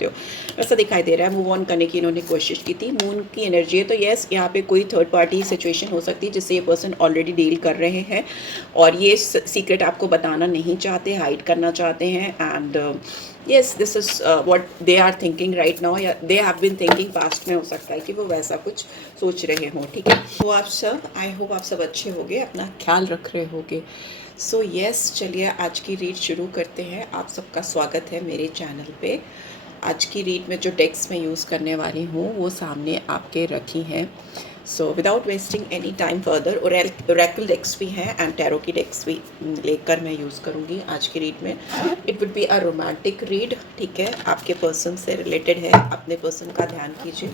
सकते हो, वैसा दिखाई दे रहा है। मूव ऑन करने की इन्होंने कोशिश की थी। मून की एनर्जी है, तो येस यहाँ पे कोई थर्ड पार्टी सिचुएशन हो सकती है जिससे ये पर्सन ऑलरेडी डील कर रहे हैं और ये सीक्रेट आपको बताना नहीं चाहते, हाइड करना चाहते हैं। And yes, this is what they are thinking right now, या they have been thinking past में। हो सकता है कि वो वैसा कुछ सोच रहे हों, ठीक है। तो आप सब, आई होप आप सब अच्छे होंगे, अपना ख्याल रख रहे होंगे। सो येस, चलिए आज की रीड शुरू करते हैं। आप सबका स्वागत है मेरे चैनल पे। आज की रीड में जो टेक्स्ट मैं यूज़ करने वाली हूँ वो सामने आपके रखी हैं। So without wasting any time further, oracle decks भी हैं एंड टैरो की डेक्स भी लेकर मैं यूज़ करूँगी आज की रीड में। It would be a romantic read, ठीक है। आपके पर्सन से रिलेटेड है, अपने पर्सन का ध्यान कीजिए,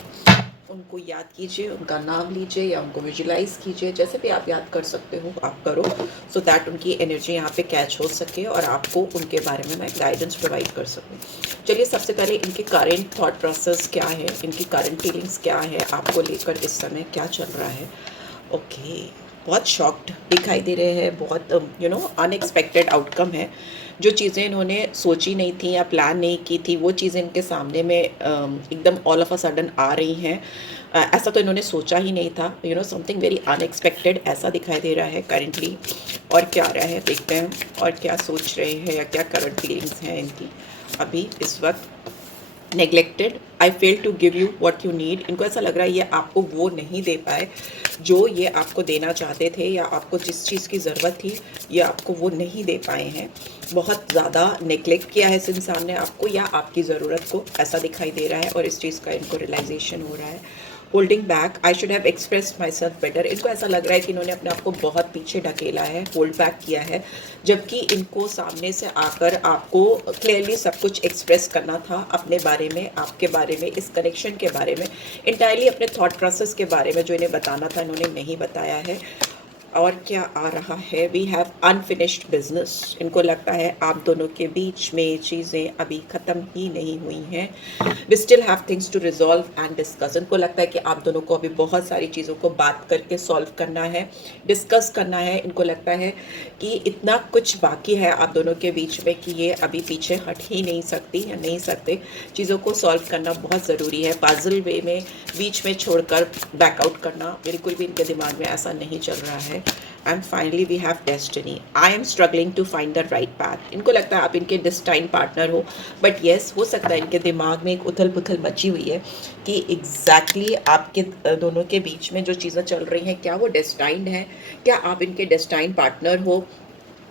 उनको याद कीजिए, उनका नाम लीजिए या उनको विजुलाइज कीजिए, जैसे भी आप याद कर सकते हो आप करो, सो दैट उनकी एनर्जी यहाँ पे कैच हो सके और आपको उनके बारे में मैं गाइडेंस प्रोवाइड कर सकूँ। चलिए सबसे पहले इनके करंट थॉट प्रोसेस क्या है, इनकी करंट फीलिंग्स क्या है, आपको लेकर इस समय क्या चल रहा है। ओके, बहुत शॉक्ड दिखाई दे रहे हैं, बहुत अनएक्सपेक्टेड आउटकम है। जो चीज़ें इन्होंने सोची नहीं थी या प्लान नहीं की थी वो चीज़ें इनके सामने में एकदम ऑल ऑफ अ सडन आ रही हैं। ऐसा तो इन्होंने सोचा ही नहीं था, समथिंग वेरी अनएक्सपेक्टेड ऐसा दिखाई दे रहा है करेंटली। और क्या आ रहा है देखते हैं, और क्या सोच रहे हैं या क्या करंट फीलिंग्स हैं इनकी अभी इस वक्त। Neglected, I fail to give you what you need. इनको ऐसा लग रहा है ये आपको वो नहीं दे पाए जो ये आपको देना चाहते थे, या आपको जिस चीज़ की ज़रूरत थी ये आपको वो नहीं दे पाए हैं। बहुत ज़्यादा नेग्लेक्ट किया है इस इंसान ने आपको या आपकी ज़रूरत को, ऐसा दिखाई दे रहा है और इस चीज़ का इनको रियलाइजेशन हो रहा है। Holding back, I should have expressed my self better. इनको ऐसा लग रहा है कि इन्होंने अपने आप को बहुत पीछे ढकेला है, होल्ड बैक किया है, जबकि इनको सामने से आकर आपको क्लियरली सब कुछ एक्सप्रेस करना था अपने बारे में, आपके बारे में, इस कनेक्शन के बारे में, इंटायरली अपने थॉट प्रोसेस के बारे में जो इन्हें बताना था इन्होंने नहीं बताया है। और क्या आ रहा है, वी हैव अनफिनिश्ड बिजनेस। इनको लगता है आप दोनों के बीच में चीज़ें अभी ख़त्म ही नहीं हुई हैं। We still have things to resolve and discuss. इनको लगता है कि आप दोनों को अभी बहुत सारी चीज़ों को बात करके सॉल्व करना है, डिस्कस करना है। इनको लगता है कि इतना कुछ बाकी है आप दोनों के बीच में कि ये अभी पीछे हट ही नहीं सकती या नहीं सकते। चीज़ों को सॉल्व करना बहुत ज़रूरी है। पजल वे में बीच में छोड़कर बैकआउट करना बिल्कुल भी इनके दिमाग में ऐसा नहीं चल रहा है। And finally we have destiny, I am struggling to find the right path. इनको लगता है आप इनके डेस्टाइन पार्टनर हो, बट येस हो सकता है इनके दिमाग में एक उथल पुथल मची हुई है कि एग्जैक्टली आपके दोनों के बीच में जो चीज़ें चल रही हैं क्या वो डेस्टाइंड है, क्या आप इनके डेस्टाइन पार्टनर हो।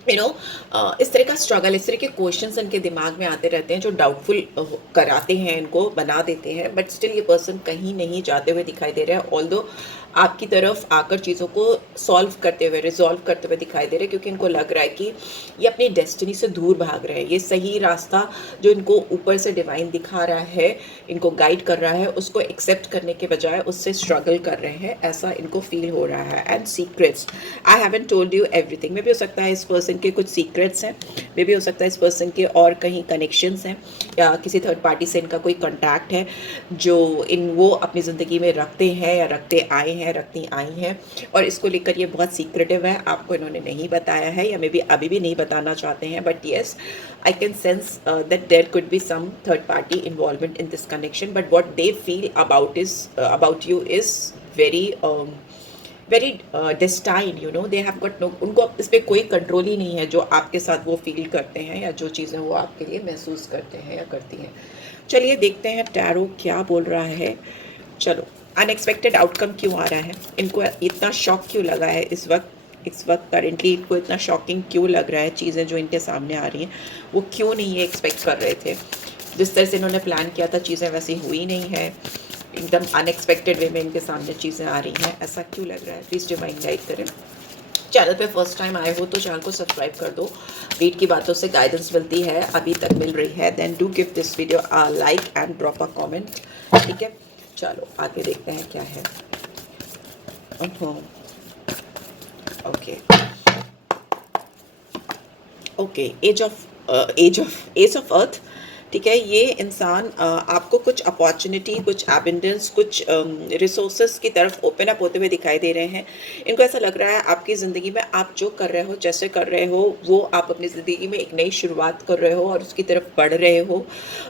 इस तरह का स्ट्रगल, इस तरह के क्वेश्चंस इनके दिमाग में आते रहते हैं जो डाउटफुल कराते हैं, इनको बना देते हैं। बट स्टिल ये पर्सन कहीं नहीं जाते हुए दिखाई दे रहा है, ऑल्दो आपकी तरफ आकर चीज़ों को सॉल्व करते हुए, रिजॉल्व करते हुए दिखाई दे रहे हैं, क्योंकि इनको लग रहा है कि ये अपनी डेस्टिनी से दूर भाग रहे हैं। ये सही रास्ता जो इनको ऊपर से डिवाइन दिखा रहा है, इनको गाइड कर रहा है, उसको एक्सेप्ट करने के बजाय उससे स्ट्रगल कर रहे हैं, ऐसा इनको फील हो रहा है। And secrets, I haven't told you everything. मे भी हो सकता है इस पर्सन के कुछ सीक्रेट्स हैं, मे भी हो सकता है इस पर्सन के और कहीं कनेक्शंस हैं, या किसी थर्ड पार्टी से इनका कोई कॉन्टैक्ट है जो वो अपनी ज़िंदगी में रखते हैं या रखते आए हैं, रखती आई हैं, और इसको लेकर ये बहुत सीक्रेटिव है, आपको इन्होंने नहीं बताया है या मे बी अभी भी नहीं बताना चाहते हैं। But yes, I can sense that there could be some third party involvement in this connection, but what they feel about you is very destine, they have got no, उनको अब इस पर कोई कंट्रोल ही नहीं है जो आपके साथ वो फील करते हैं या जो चीज़ें वो आपके लिए महसूस करते हैं या करती हैं। चलिए देखते हैं टैरो क्या बोल रहा है। चलो, अनएक्सपेक्टेड आउटकम क्यों आ रहा है, इनको इतना शॉक क्यों लगा है इस वक्त करेंटली इनको इतना शॉकिंग क्यों लग रहा है, चीज़ें जो इनके सामने आ रही हैं वो क्यों नहीं ये एक्सपेक्ट कर रहे थे। जिस तरह से इन्होंने प्लान किया था चीज़ें वैसी हुई नहीं है, एकदम अनएक्सपेक्टेड वे में इनके सामने चीज़ें आ रही हैं, ऐसा क्यों लग रहा है। प्लीज़ डिवाइन गाइड करें। चैनल पे फर्स्ट टाइम आए हो तो चैनल को सब्सक्राइब कर दो, रीड की बातों से गाइडेंस मिलती है, अभी तक मिल रही है, then do give this video a like and drop a comment, ठीक है। चलो आगे देखते हैं क्या है। Okay okay, ace of earth, ठीक है। ये इंसान आपको कुछ अपॉर्चुनिटी, कुछ एबंडेंस, कुछ रिसोर्सेज की तरफ ओपन अप होते हुए दिखाई दे रहे हैं। इनको ऐसा लग रहा है आपकी ज़िंदगी में आप जो कर रहे हो, जैसे कर रहे हो, वो आप अपनी ज़िंदगी में एक नई शुरुआत कर रहे हो और उसकी तरफ बढ़ रहे हो।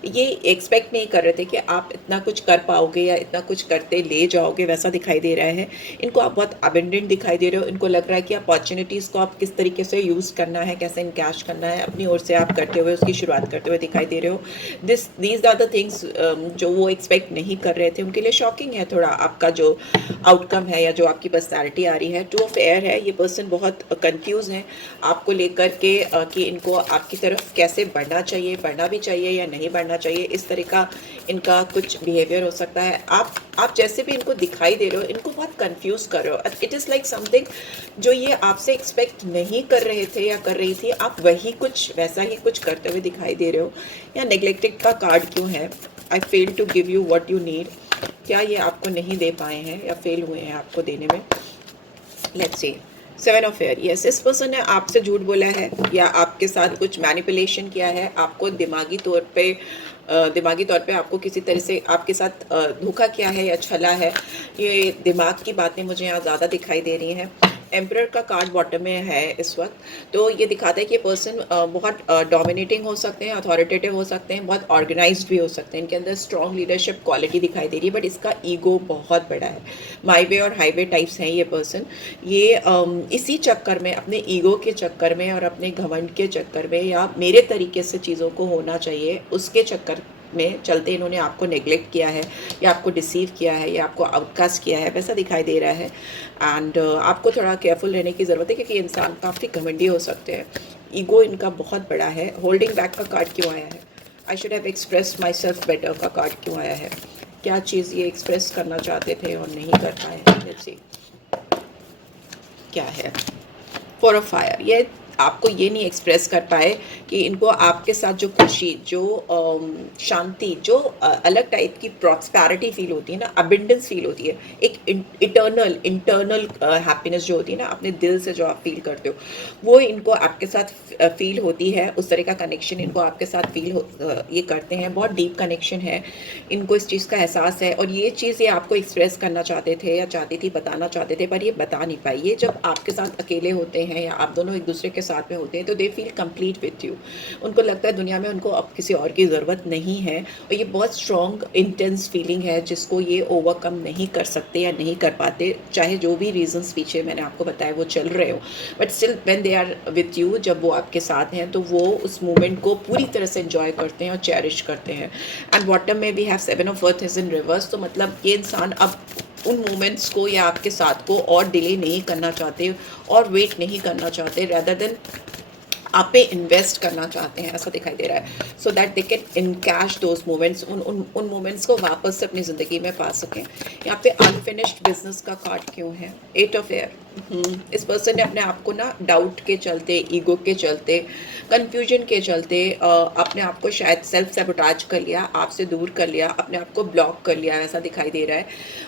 ये एक्सपेक्ट नहीं कर रहे थे कि आप इतना कुछ कर पाओगे या इतना कुछ करते ले जाओगे, वैसा दिखाई दे रहा है। इनको आप बहुत अबेंडेंट दिखाई दे रहे हो। इनको लग रहा है कि अपॉर्चुनिटीज़ को आप किस तरीके से यूज़ करना है, कैसे इनकैश करना है, अपनी ओर से आप करते हुए उसकी शुरुआत करते हुए दिखाई दे रहे हो। दीज आर द थिंग्स जो वो एक्सपेक्ट नहीं कर रहे थे, उनके लिए शॉकिंग है थोड़ा आपका जो आउटकम है या जो आपकी पर्सनैलिटी आ रही है। टू ऑफ एयर है, ये पर्सन बहुत कंफ्यूज है आपको लेकर के कि इनको आपकी तरफ कैसे बढ़ना चाहिए, बढ़ना भी चाहिए या नहीं बढ़ना चाहिए। इस तरह का इनका कुछ बिहेवियर हो सकता है। आप जैसे भी इनको दिखाई दे रहे हो, इनको बहुत कंफ्यूज कर रहे हो। इट इज़ लाइक समथिंग जो ये आपसे एक्सपेक्ट नहीं कर रहे थे या कर रही थी, आप वही कुछ वैसा ही कुछ करते हुए दिखाई दे रहे हो। या नेग्लेक्टेड का कार्ड क्यों है? I fail to give you what you need. क्या ये आपको नहीं दे पाए हैं या फेल हुए हैं आपको देने में? Let's see. Seven of air, yes, इस पर्सन ने आपसे झूठ बोला है या आपके साथ कुछ मैनिपुलेशन किया है, आपको दिमागी तौर पे आपको किसी तरह से आपके साथ धोखा किया है या छला है। ये दिमाग की बातें मुझे यहाँ ज़्यादा दिखाई दे रही हैं। एम्परर का कार्ड बॉटम में है इस वक्त, तो ये दिखाता है कि ये पर्सन बहुत डोमिनेटिंग हो सकते हैं, अथॉरिटेटिव हो सकते हैं, बहुत ऑर्गेनाइज्ड भी हो सकते हैं। इनके अंदर स्ट्रॉन्ग लीडरशिप क्वालिटी दिखाई दे रही है, बट इसका ईगो बहुत बड़ा है। माई वे और हाईवे टाइप्स हैं ये पर्सन। ये इसी चक्कर में, अपने ईगो के चक्कर में और अपने घमंड के चक्कर में या मेरे तरीके से चीज़ों को होना चाहिए उसके चक्कर में चलते इन्होंने आपको नेग्लेक्ट किया है या आपको डिसीव किया है या आपको आउटकास्ट किया है, वैसा दिखाई दे रहा है। एंड आपको थोड़ा केयरफुल रहने की ज़रूरत है क्योंकि इंसान काफ़ी घमंडी हो सकते हैं। ईगो इनका बहुत बड़ा है। होल्डिंग बैक का कार्ड क्यों आया है? I should have express my self better का कार्ड क्यों आया है? क्या चीज़ ये एक्सप्रेस करना चाहते थे और नहीं कर पाए? लेट्स सी क्या है। फोर ऑफ फायर, ये आपको ये नहीं एक्सप्रेस कर पाए कि इनको आपके साथ जो खुशी, जो शांति, जो अलग टाइप की प्रॉस्पेरिटी फील होती है ना, अबेंडेंस फील होती है, एक इंटरनल हैप्पीनेस जो होती है ना, अपने दिल से जो आप फील करते हो, वो इनको आपके साथ फील होती है। उस तरह का कनेक्शन इनको आपके साथ ये करते हैं। बहुत डीप कनेक्शन है, इनको इस चीज़ का एहसास है और ये चीज़ ये आपको एक्सप्रेस करना चाहते थे या चाहती थी, बताना चाहते थे, पर ये बता नहीं पाई। ये जब आपके साथ अकेले होते हैं या आप दोनों एक दूसरे के साथ में होते हैं तो they feel complete with you. उनको लगता है दुनिया में उनको अब किसी और की ज़रूरत नहीं है और ये बहुत स्ट्रॉन्ग इंटेंस फीलिंग है जिसको ये ओवरकम नहीं कर सकते या नहीं कर पाते, चाहे जो भी रीजंस पीछे मैंने आपको बताया वो चल रहे हो। But still when they are with you, जब वो आपके साथ हैं तो वो उस मोमेंट को पूरी तरह से एंजॉय करते हैं और चेरिश करते हैं। एंड बॉटम में we have seven of earth is in reverse, तो मतलब ये इंसान अब उन मोमेंट्स को या आपके साथ को और डिले नहीं करना चाहते और वेट नहीं करना चाहते, रादर देन आप पे इन्वेस्ट करना चाहते हैं, ऐसा दिखाई दे रहा है, so that they can encash those moments, उन मोमेंट्स को वापस से अपनी ज़िंदगी में पा सकें। यहाँ पे अनफिनिश्ड बिजनेस का कार्ड क्यों है? Eight of air. इस पर्सन ने अपने आप को ना डाउट के चलते, ईगो के चलते, कन्फ्यूजन के चलते अपने आप को शायद सेल्फ सैबोटाज कर लिया, आपसे दूर कर लिया, अपने आप को ब्लॉक कर लिया, ऐसा दिखाई दे रहा है।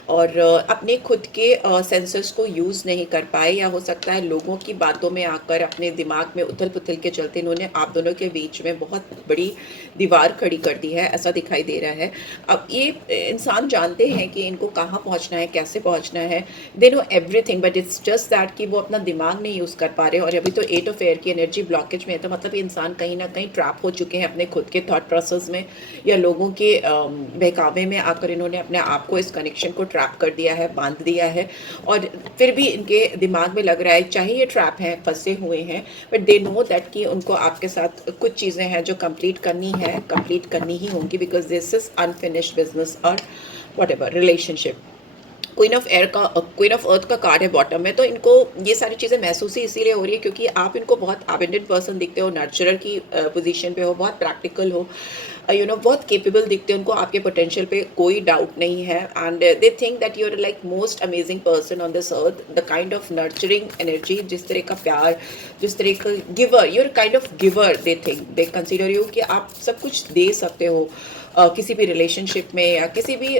और अपने खुद के सेंसेस को यूज़ नहीं कर पाए, या हो सकता है लोगों की बातों में आकर अपने दिमाग में उथल पुथल के चलते इन्होंने आप दोनों के बीच में बहुत बड़ी दीवार खड़ी कर दी है, ऐसा दिखाई दे रहा है। अब ये इंसान जानते हैं कि इनको कहाँ पहुँचना है, कैसे पहुँचना है, they know everything, but it's just that कि वो अपना दिमाग नहीं यूज़ कर पा रहे। और अभी तो एट ऑफ एयर की एनर्जी ब्लॉकेज में है, तो मतलब ये इंसान कहीं ना कहीं ट्रैप हो चुके हैं अपने खुद के थॉट प्रोसेस में, या लोगों के बहकावे में आकर इन्होंने अपने आप को, इस कनेक्शन को ट्रैप कर दिया है, बांध दिया है। और फिर भी इनके दिमाग में लग रहा है, चाहे ये ट्रैप हैं, फंसे हुए हैं, बट दे नो दैट कि उनको आपके साथ कुछ चीज़ें हैं जो कंप्लीट करनी ही होंगी, because this is unfinished business और whatever relationship. Queen of earth का कार्ड है बॉटम में, तो इनको ये सारी चीज़ें महसूस ही इसीलिए हो रही है क्योंकि आप इनको बहुत अबेंडेंट पर्सन दिखते हो, नर्चरर की पोजीशन पे हो, बहुत प्रैक्टिकल हो, बहुत केपेबल दिखते हो, उनको आपके पोटेंशियल पे कोई डाउट नहीं है। And they think that you are like most amazing person on this earth, the kind of nurturing energy, जिस तरह का प्यार, जिस तरह का giver, you are kind of giver, they think, they consider you कि आप सब कुछ दे सकते हो, किसी भी रिलेशनशिप में या किसी भी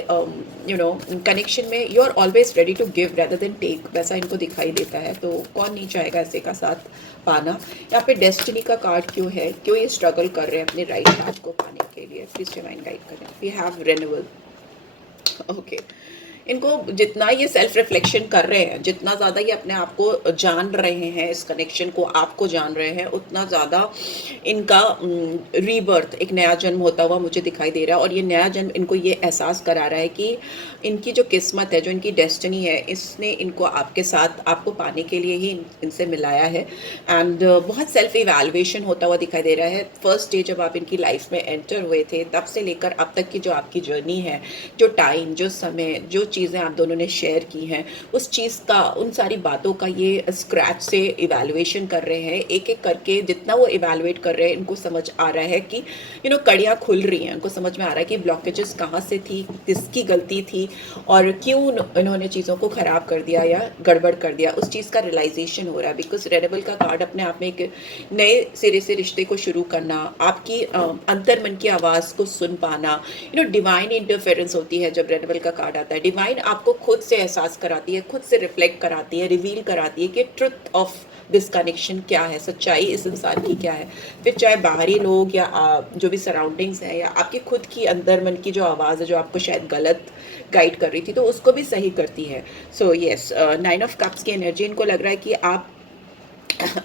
कनेक्शन में you are always ready to give rather than take, वैसा इनको दिखाई देता है। तो कौन नहीं चाहेगा ऐसे का साथ पाना। यहाँ पे डेस्टिनी का कार्ड क्यों है, क्यों ये स्ट्रगल कर रहे हैं अपने राइट पाथ को पाने के लिए, प्लीज डिवाइन गाइड करें। We have renewal. ओके, इनको जितना ये सेल्फ रिफ्लेक्शन कर रहे हैं, जितना ज़्यादा ये अपने आप को जान रहे हैं, इस कनेक्शन को आपको जान रहे हैं, उतना ज़्यादा इनका रीबर्थ, एक नया जन्म होता हुआ मुझे दिखाई दे रहा है। और ये नया जन्म इनको ये एहसास करा रहा है कि इनकी जो किस्मत है, जो इनकी डेस्टिनी है, इसने इनको आपके साथ, आपको पाने के लिए ही इनसे मिलाया है। एंड बहुत सेल्फ इवैल्यूएशन होता हुआ दिखाई दे रहा है। फर्स्ट डे जब आप इनकी लाइफ में एंटर हुए थे, तब से लेकर अब तक की जो आपकी जर्नी है, जो टाइम, जो समय, जो चीज़ें आप दोनों ने शेयर की हैं, उस चीज़ का, उन सारी बातों का ये स्क्रैच से इवैल्यूएशन कर रहे हैं। एक एक करके जितना वो इवैल्यूएट कर रहे हैं, इनको समझ आ रहा है कि कड़ियाँ खुल रही हैं। उनको समझ में आ रहा है कि ब्लॉकेजेस कहाँ से थी, किसकी गलती थी और क्यों इन्होंने चीज़ों को ख़राब कर दिया या गड़बड़ कर दिया, उस चीज़ का रियलाइजेशन हो रहा है। बिकॉज रेनेबल का कार्ड अपने आप में एक नए सिरे से रिश्ते को शुरू करना, आपकी अंतर्मन की आवाज़ को सुन पाना, डिवाइन इंटरफेरेंस होती है जब रेनेबल का कार्ड आता है। डिवाइन आपको खुद से एहसास कराती है, खुद से रिफ्लेक्ट कराती है, रिवील कराती है कि ट्रुथ ऑफ दिस कनेक्शन क्या है, सच्चाई इस इंसान की क्या है। फिर चाहे बाहरी लोग या जो भी सराउंडिंग्स हैं या आपकी खुद की अंदर मन की जो आवाज़ है, जो आपको शायद गलत गाइड कर रही थी, तो उसको भी सही करती है। सो येस, 9 ऑफ कप्स की एनर्जी, इनको लग रहा है कि आप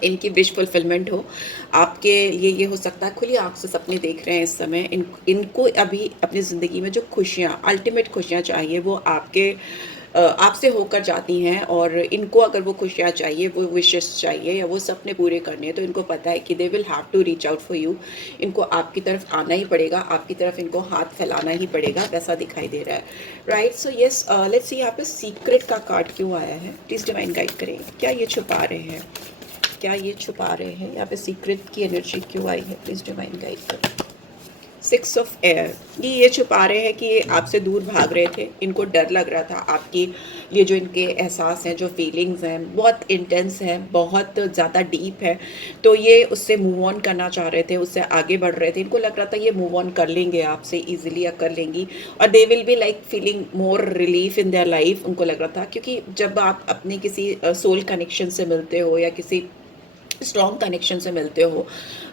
इनकी विश फुलफिलमेंट हो। आपके लिए ये हो सकता है खुली आंख से सपने देख रहे हैं इस समय। इनको अभी अपनी ज़िंदगी में जो खुशियाँ, अल्टीमेट खुशियाँ चाहिए, वो आपसे होकर जाती हैं। और इनको अगर वो खुशियाँ चाहिए, वो विशेस चाहिए या वो सपने पूरे करने हैं, तो इनको पता है कि they will have to reach out for you. इनको आपकी तरफ आना ही पड़ेगा, आपकी तरफ इनको हाथ फैलाना ही पड़ेगा, वैसा दिखाई दे रहा है। Right, so yes, let's see यहाँ पे सीक्रेट का कार्ड क्यों आया है। प्लीज़ डिवाइन गाइड करें, क्या ये छुपा रहे हैं, क्या ये छुपा रहे हैं। यहाँ पे सीक्रेट की एनर्जी क्यों आई है, प्लीज़ डिवाइन गाइड करें। 6 ऑफ एयर, ये छुपा रहे हैं कि ये आपसे दूर भाग रहे थे, इनको डर लग रहा था। आपकी ये जो इनके एहसास हैं, जो फीलिंग्स हैं, बहुत इंटेंस हैं, बहुत ज़्यादा डीप है। तो ये उससे मूव ऑन करना चाह रहे थे, उससे आगे बढ़ रहे थे। इनको लग रहा था ये मूव ऑन कर लेंगे आपसे ईजिली, या कर लेंगी, और they will be like feeling more relief in their life. उनको लग रहा था, क्योंकि जब आप अपने किसी सोल कनेक्शन से मिलते हो या किसी स्ट्रॉन्ग कनेक्शन से मिलते हो,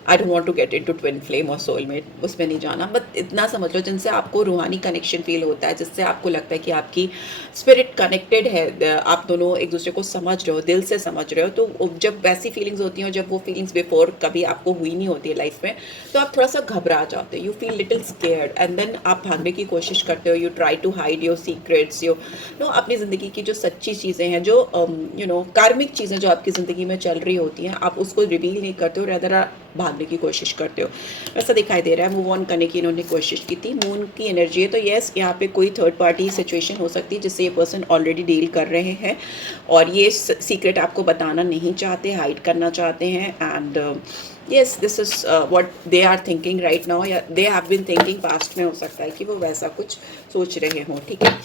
I don't want to get into twin flame और सोलमेट, उसमें नहीं जाना, बट इतना समझ लो जिनसे आपको रूहानी कनेक्शन फील होता है, जिससे आपको लगता है कि आपकी स्पिरिट कनेक्टेड है, आप दोनों एक दूसरे को समझ रहे हो, दिल से समझ रहे हो। तो जब वैसी फीलिंग्स होती हैं, जब वो फीलिंग्स बिफोर कभी आपको हुई नहीं होती है लाइफ में, तो आप थोड़ा सा घबरा जाते हो, you feel little scared, and then आप भागने की कोशिश करते हो, you try to hide your secrets, अपनी ज़िंदगी की जो सच्ची चीज़ें हैं, जो कार्मिक चीज़ें जो आपकी ज़िंदगी में चल रही होती हैं, आप उसको रिवील नहीं करते हो, रेदर भागने की कोशिश करते हो, वैसा दिखाई दे रहा है। मूव ऑन करने की इन्होंने कोशिश की थी। मून की एनर्जी है, तो येस, यहाँ पे कोई थर्ड पार्टी सिचुएशन हो सकती है जिससे ये पर्सन ऑलरेडी डील कर रहे हैं, और ये सीक्रेट आपको बताना नहीं चाहते, हाइड करना चाहते हैं। And yes, this is what they are thinking right now, या they have been thinking past में, हो सकता है कि वो वैसा कुछ सोच रहे हों। ठीक है,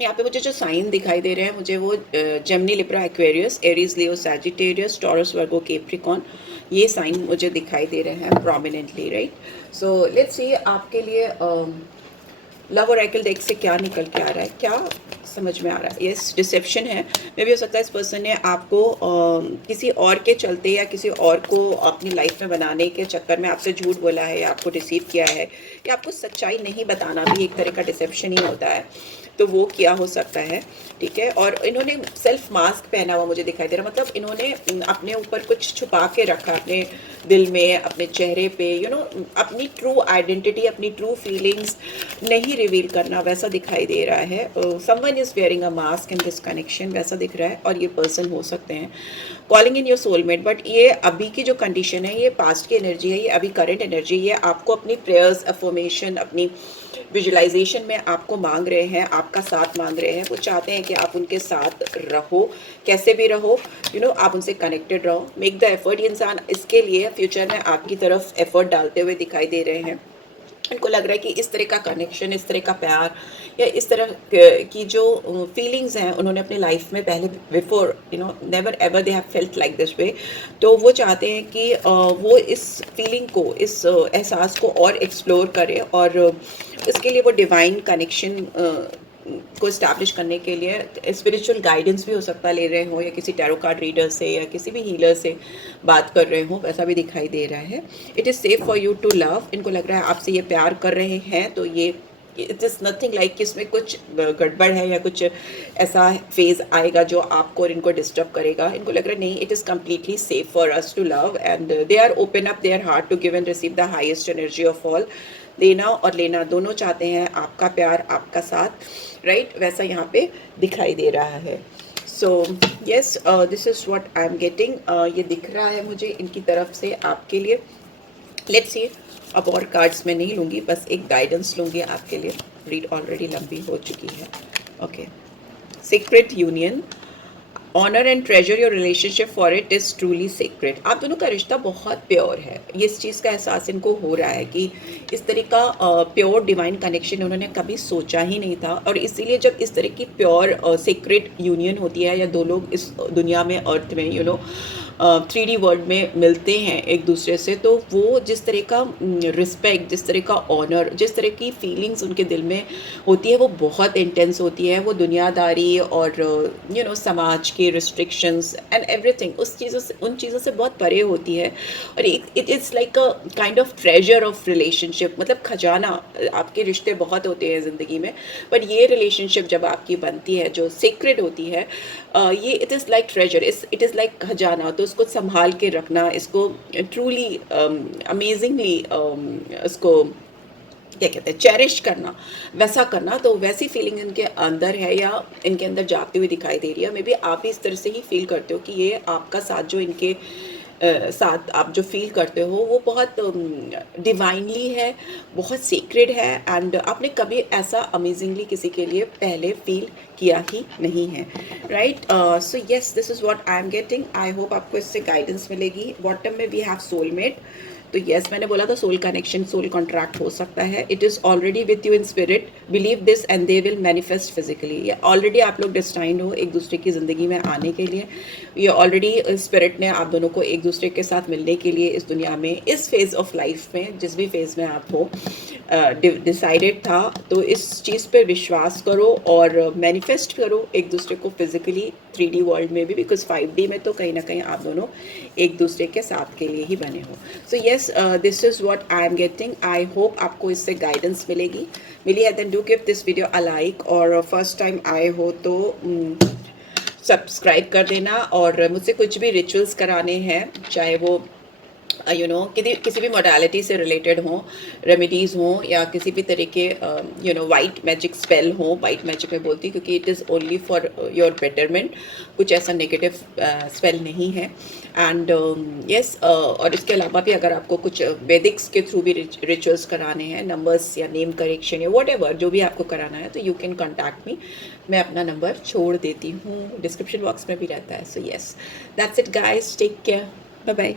यहाँ पे मुझे जो साइन दिखाई दे रहे हैं, मुझे वो जेमिनी, लिब्रा, एक्वेरियस, एरीज, लियो, सैजिटेरियस, टॉरस, वर्गो, कैप्रिकॉन, ये साइन मुझे दिखाई दे रहे हैं prominently. Right, so let's see आपके लिए लव ओरेकल डेक से क्या निकल के आ रहा है, क्या समझ में आ रहा है। यस, डिसेप्शन है। मे भी हो सकता है इस पर्सन ने आपको किसी और के चलते या किसी और को अपनी लाइफ में बनाने के चक्कर में आपसे झूठ बोला है, या आपको डिसीव किया है, या आपको सच्चाई नहीं बताना भी एक तरह का डिसेप्शन ही होता है, तो वो किया हो सकता है। ठीक है, और इन्होंने सेल्फ मास्क पहना हुआ मुझे दिखाई दे रहा, मतलब इन्होंने अपने ऊपर कुछ छुपा के रखा, अपने दिल में, अपने चेहरे पे, अपनी ट्रू आइडेंटिटी, अपनी ट्रू फीलिंग्स नहीं रिवील करना, वैसा दिखाई दे रहा है। Someone is wearing a mask in this connection, वैसा दिख रहा है। और ये पर्सन हो सकते हैं calling in your soulmate, but ये अभी की जो कंडीशन है, ये पास्ट की एनर्जी है, ये अभी करंट एनर्जी है। आपको अपनी प्रेयर्स, अफर्मेशन, अपनी विजुअलाइजेशन में आपको मांग रहे हैं, आपका साथ मांग रहे हैं। वो चाहते हैं कि आप उनके साथ रहो, कैसे भी रहो, आप उनसे कनेक्टेड रहो, मेक द एफर्ट। ये इंसान इसके लिए फ्यूचर में आपकी तरफ एफर्ट डालते हुए दिखाई दे रहे हैं। इनको लग रहा है कि इस तरह का कनेक्शन, इस तरह का प्यार या इस तरह की जो फीलिंग्स हैं उन्होंने अपनी लाइफ में पहले before never ever they have felt like this way. तो वो चाहते हैं कि वो इस फीलिंग को, इस एहसास को और एक्सप्लोर करें, और इसके लिए वो डिवाइन कनेक्शन को इस्टेब्लिश करने के लिए स्पिरिचुअल गाइडेंस भी हो सकता है ले रहे हो, या किसी टैरो कार्ड रीडर से या किसी भी हीलर से बात कर रहे हो, वैसा भी दिखाई दे रहा है। It is safe for you to love. इनको लग रहा है आपसे ये प्यार कर रहे हैं, तो ये इट इज़ नथिंग लाइक कि इसमें कुछ गड़बड़ है या कुछ ऐसा फेज़ आएगा जो आपको और इनको डिस्टर्ब करेगा। इनको लग रहा है नहीं, it is completely safe for us to love, and they are open up their heart to give and receive the highest energy of all. देना और लेना दोनों चाहते हैं, आपका प्यार, आपका साथ, राइट वैसा यहाँ पे दिखाई दे रहा है। So yes, this is what I am getting. ये दिख रहा है मुझे इनकी तरफ से आपके लिए। लेट्स सी, अब और कार्ड्स मैं नहीं लूँगी, बस एक गाइडेंस लूँगी आपके लिए। रीड ऑलरेडी लंबी हो चुकी है। Okay, secret union, honour and treasure your relationship for it is truly secret. आप दोनों का रिश्ता बहुत प्योर है, ये इस चीज़ का एहसास इनको हो रहा है कि इस तरह का प्योर डिवाइन कनेक्शन उन्होंने कभी सोचा ही नहीं था। और इसीलिए जब इस तरह की प्योर सीक्रेट यूनियन होती है, या दो लोग इस दुनिया में, अर्थ में 3D वर्ल्ड में मिलते हैं एक दूसरे से, तो वो जिस तरह का रिस्पेक्ट, जिस तरह का ऑनर, जिस तरह की फीलिंग्स उनके दिल में होती है वो बहुत इंटेंस होती है। वो दुनियादारी और समाज के रिस्ट्रिक्शंस एंड एवरीथिंग, उस चीज़ों से, उन चीज़ों से बहुत परे होती है। और it is like a kind of treasure of relationship, मतलब खजाना। आपके रिश्ते बहुत होते हैं ज़िंदगी में, पर ये रिलेशनशिप जब आपकी बनती है जो सीक्रेट होती है, ये it is like treasure, it is like खजाना। तो इसको संभाल के रखना, इसको ट्रूली अमेजिंगली इसको क्या कहते हैं, चेरिश करना, वैसा करना। तो वैसी फीलिंग इनके अंदर है, या इनके अंदर जाती हुई दिखाई दे रही है। मे बी आप भी इस तरह से ही फील करते हो कि ये आपका साथ जो इनके साथ आप जो फील करते हो वो बहुत डिवाइनली है, बहुत सीक्रेट है, एंड आपने कभी ऐसा अमेजिंगली किसी के लिए पहले फील किया ही नहीं है, right. So yes, this is what I am getting. I hope आपको इससे गाइडेंस मिलेगी। बॉटम में वी हैव सोलमेट। तो येस, मैंने बोला था सोल कनेक्शन, सोल कॉन्ट्रैक्ट हो सकता है। It is already with you in spirit, believe this and they will manifest physically. ये ऑलरेडी आप लोग डिस्टाइंड हो एक दूसरे की ज़िंदगी में आने के लिए। ये ऑलरेडी स्पिरिट ने आप दोनों को एक दूसरे के साथ मिलने के लिए इस दुनिया में, इस फेज़ ऑफ लाइफ में, जिस भी फेज़ में आप हो, डिसाइडेड था। तो इस चीज़ पे विश्वास करो और मैनिफेस्ट करो एक दूसरे को फिजिकली 3D वर्ल्ड में भी, बिकॉज 5D में तो कहीं ना कहीं आप दोनों एक दूसरे के साथ के लिए ही बने हो। So yes, this is what I am getting. I hope आपको इससे गाइडेंस मिली है। Then do give this video a like, और फर्स्ट टाइम आए हो तो सब्सक्राइब कर देना। और मुझसे कुछ भी रिचुअल्स कराने हैं, चाहे वो किसी भी मोडालिटी से रिलेटेड हों, रेमेडीज़ हों, या किसी भी तरह के वाइट मैजिक स्पेल हो। वाइट मैजिक में बोलती क्योंकि it is only for your betterment, कुछ ऐसा नेगेटिव स्पेल नहीं है। एंड येस, और इसके अलावा भी अगर आपको कुछ वैदिक्स के थ्रू भी रिचुअल्स कराने हैं, नंबर्स या नेम करेक्शन या वॉट एवर जो भी आपको कराना है, तो यू कैन कॉन्टैक्ट मी। मैं अपना नंबर छोड़ देती हूँ, डिस्क्रिप्शन बॉक्स में भी रहता है। So yes, that's it guys, take care, bye bye.